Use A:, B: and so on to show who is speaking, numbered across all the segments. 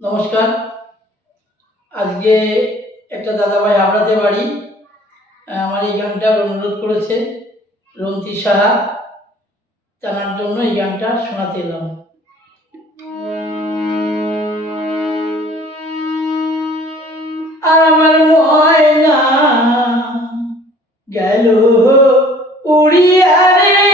A: নমস্কার। আজকে একটা দাদাভাই হাবড়াতে বাড়ি আমার এই গানটার অনুরোধ করেছে রন্তি সাহা। জানার জন্য এই গানটা শোনাতে এলাম। আমার ময়না গেল উড়িয়া রে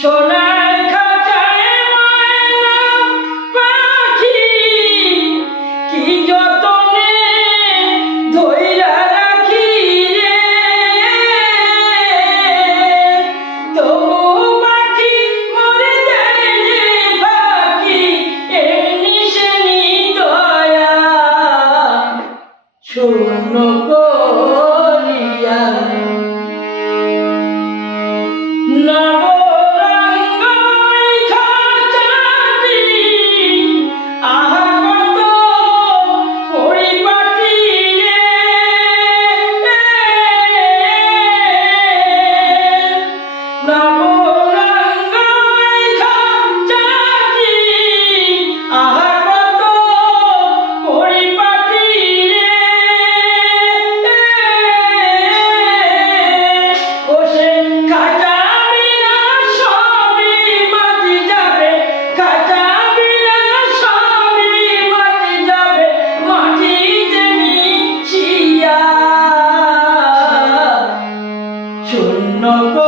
A: সোনার মিশিয়া শূন্য